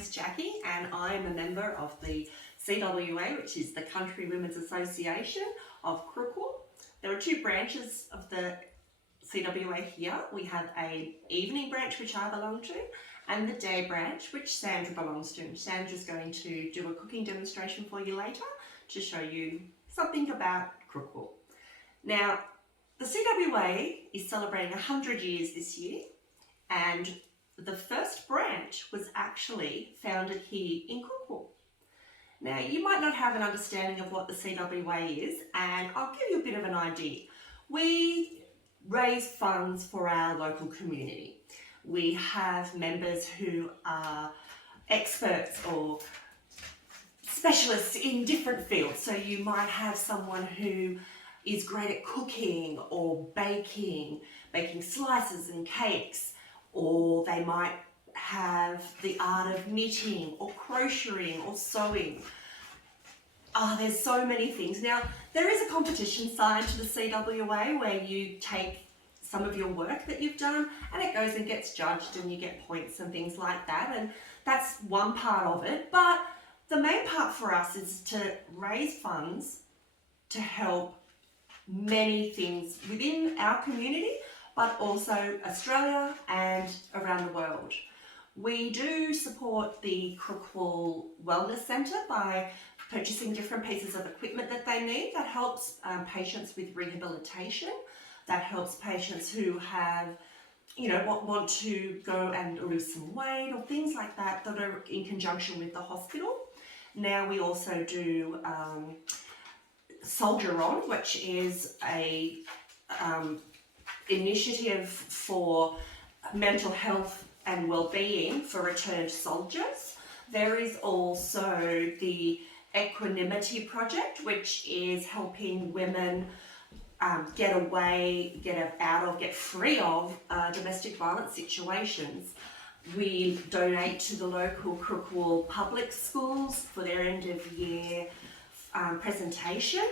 name's Jackie and I'm a member of the CWA, which is the Country Women's Association of Crookwell. There are two branches of the CWA here. We have an evening branch, which I belong to, and the day branch, which Sandra belongs to. Sandra's going to do a cooking demonstration for you later to show you something about Crookwell. Now, the CWA is celebrating 100 years this year, and the first branch was actually founded here in Crookwell. Now, you might not have an understanding of what the CWA is, and I'll give you a bit of an idea. We raise funds for our local community. We have members who are experts or specialists in different fields. So you might have someone who is great at cooking or baking slices and cakes, or they might have the art of knitting or crocheting or sewing. There's so many things. Now, there is a competition side to the CWA where you take some of your work that you've done and it goes and gets judged and you get points and things like that, and that's one part of it. But the main part for us is to raise funds to help many things within our community, but also Australia and around the world. We do support the Crookwell Wellness Centre by purchasing different pieces of equipment that they need. That helps patients with rehabilitation. That helps patients who have, want to go and lose some weight or things like that that are in conjunction with the hospital. Now we also do Soldier On, which is a initiative for mental health and well-being for returned soldiers. There is also the Equanimity Project, which is helping women get free of domestic violence situations. We donate to the local Crookwell public schools for their end of year presentation.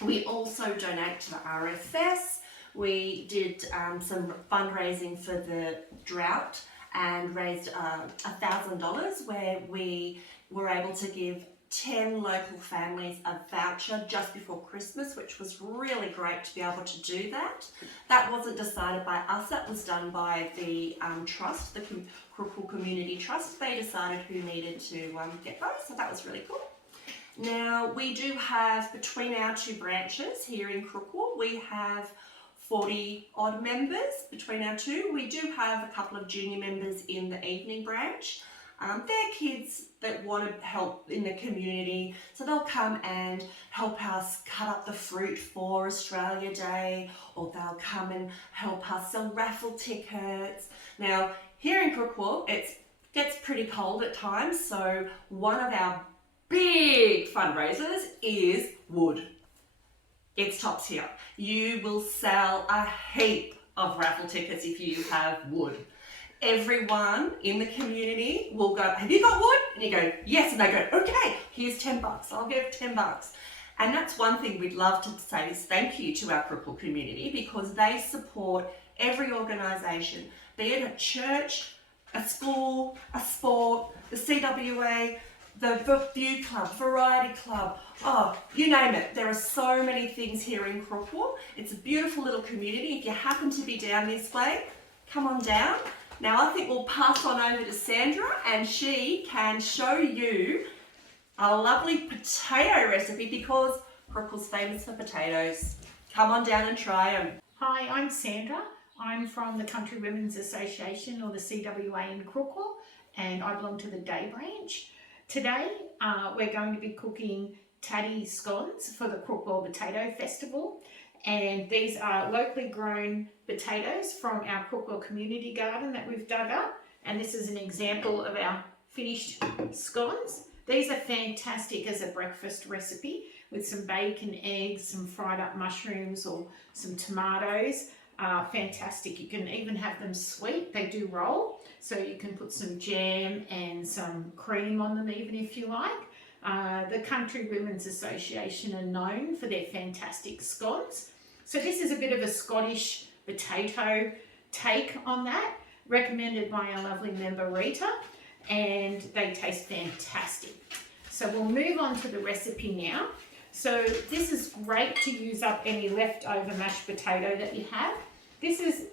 We also donate to the RFS. We did some fundraising for the drought and raised $1,000, where we were able to give 10 local families a voucher just before Christmas, which was really great to be able to do that. That wasn't decided by us, that was done by the trust, the Crookwell Community Trust. They decided who needed to get those, so that was really cool. Now, we do have, between our two branches here in Crookwell, we have 40 odd members between our two. We do have a couple of junior members in the evening branch. They're kids that want to help in the community, so they'll come and help us cut up the fruit for Australia Day, or they'll come and help us sell raffle tickets. Now, here in Crookwell, it gets pretty cold at times, so one of our big fundraisers is wood. It's tops here. You will sell a heap of raffle tickets if you have wood. Everyone in the community will go, "Have you got wood?" And you go, "Yes." And they go, "Okay, here's $10. I'll give $10. And that's one thing we'd love to say is thank you to our Crookwell community, because they support every organisation, be it a church, a school, a sport, the CWA, the View Club, Variety Club, you name it. There are so many things here in Crookwell. It's a beautiful little community. If you happen to be down this way, come on down. Now, I think we'll pass on over to Sandra and she can show you a lovely potato recipe, because Crookwell's famous for potatoes. Come on down and try them. Hi, I'm Sandra. I'm from the Country Women's Association, or the CWA in Crookwell, and I belong to the day branch. Today, we're going to be cooking Tattie Scones for the Crookwell Potato Festival. And these are locally grown potatoes from our Crookwell community garden that we've dug up. And this is an example of our finished scones. These are fantastic as a breakfast recipe with some bacon, eggs, some fried up mushrooms or some tomatoes. Fantastic. You can even have them sweet. They do roll, so you can put some jam and some cream on them even if you like. The Country Women's Association are known for their fantastic scones. So this is a bit of a Scottish potato take on that, recommended by our lovely member Rita. and they taste fantastic. So we'll move on to the recipe now. So this is great to use up any leftover mashed potato that you have. This is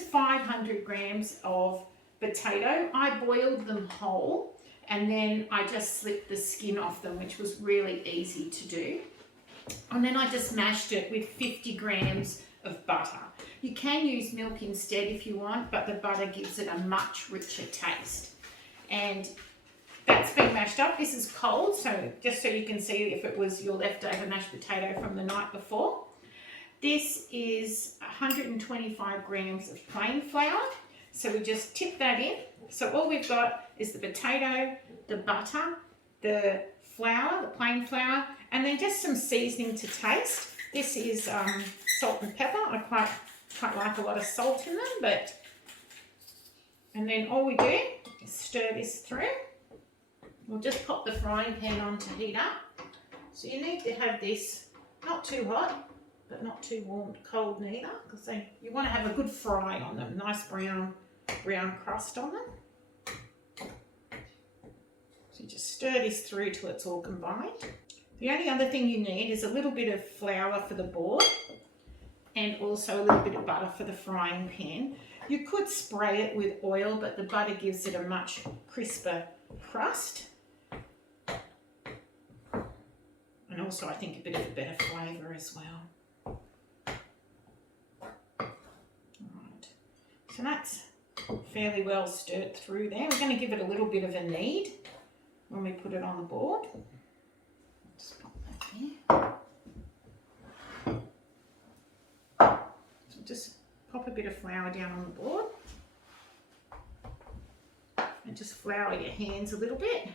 500 grams of potato. I boiled them whole and then I just slipped the skin off them, which was really easy to do. And then I just mashed it with 50 grams of butter. You can use milk instead if you want, but the butter gives it a much richer taste. And that's been mashed up. This is cold, so just so you can see if it was your leftover mashed potato from the night before. This is 125 grams of plain flour. So we just tip that in. So all we've got is the potato, the butter, the flour, the plain flour, and then just some seasoning to taste. This is salt and pepper. I quite like a lot of salt in them, and then all we do is stir this through. We'll just pop the frying pan on to heat up. So you need to have this not too hot, but not too warm, cold neither, because you want to have a good fry on them, nice brown crust on them. So you just stir this through till it's all combined. The only other thing you need is a little bit of flour for the board and also a little bit of butter for the frying pan. You could spray it with oil, but the butter gives it a much crisper crust. And also I think a bit of a better flavour as well. Alright, so that's fairly well stirred through there. We're going to give it a little bit of a knead when we put it on the board. Just pop that there. So just pop a bit of flour down on the board and just flour your hands a little bit.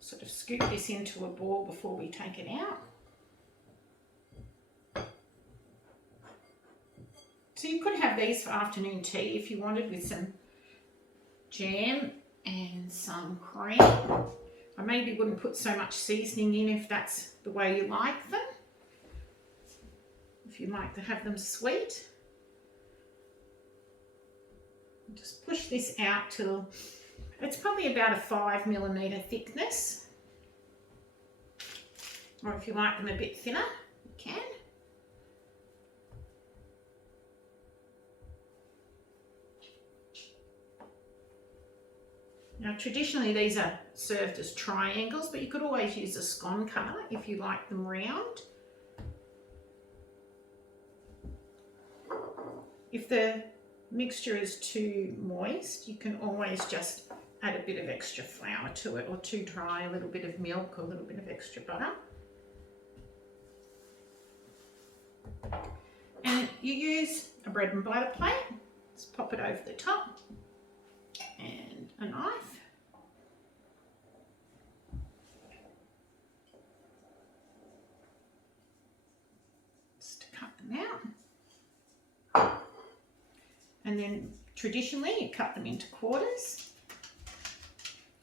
Sort of scoop this into a ball before we take it out. So you could have these for afternoon tea if you wanted, with some jam and some cream. I maybe wouldn't put so much seasoning in if that's the way you like them. If you like to have them sweet. Just push this out till it's probably about a 5mm thickness. Or if you like them a bit thinner, you can. Now traditionally these are served as triangles, but you could always use a scone cutter if you like them round. If the mixture is too moist, you can always just add a bit of extra flour to it, or too dry, a little bit of milk or a little bit of extra butter. And you use a bread and butter plate, just pop it over the top, and a knife. Just to cut them out. And then traditionally you cut them into quarters.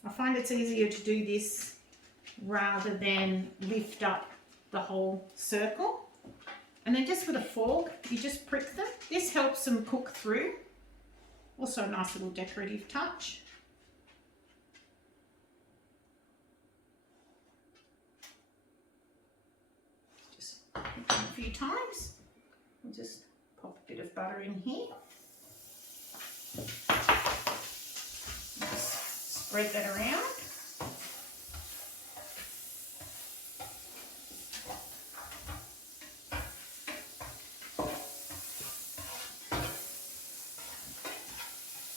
I find it's easier to do this rather than lift up the whole circle. And then just with a fork, you just prick them. This helps them cook through. Also a nice little decorative touch. Just hit them a few times. We'll just pop a bit of butter in here. Just spread that around.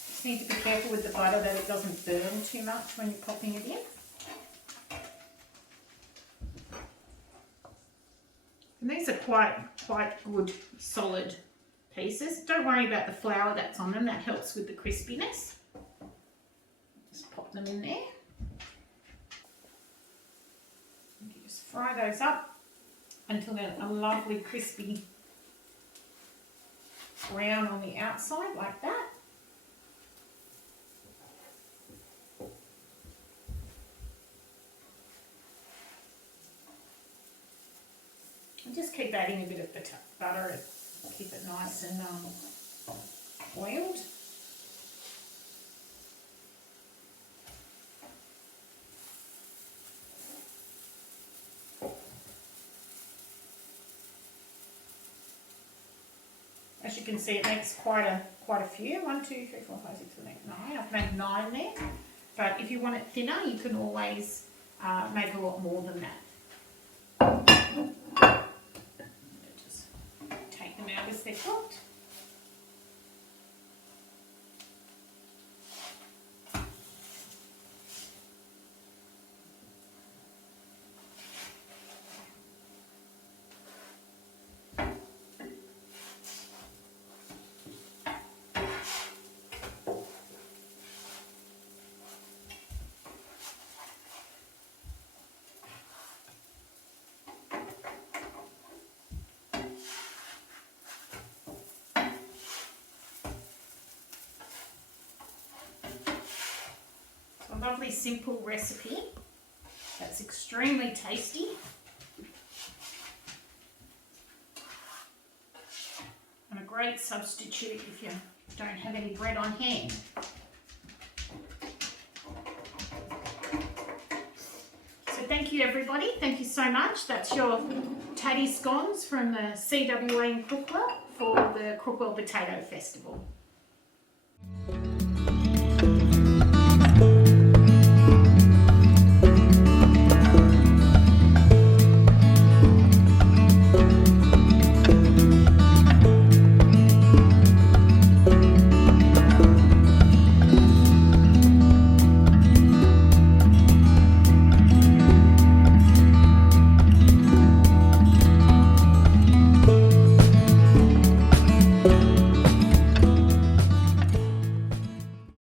Just need to be careful with the butter that it doesn't burn too much when you're popping it in. And these are quite good solid pieces. Don't worry about the flour that's on them, that helps with the crispiness. Just pop them in there. You just fry those up until they're a lovely crispy brown on the outside, like that. And just keep adding a bit of butter Keep it nice and oiled. As you can see, it makes quite a few. 1, 2, 3, 4, 5, 6, 7, 8, 9. I've made 9 there. But if you want it thinner, you can always make a lot more than that. Just take them out as they're cooked. A lovely simple recipe that's extremely tasty. And a great substitute if you don't have any bread on hand. So thank you everybody, thank you so much. That's your Tattie Scones from the CWA in Crookwell for the Crookwell Potato Festival.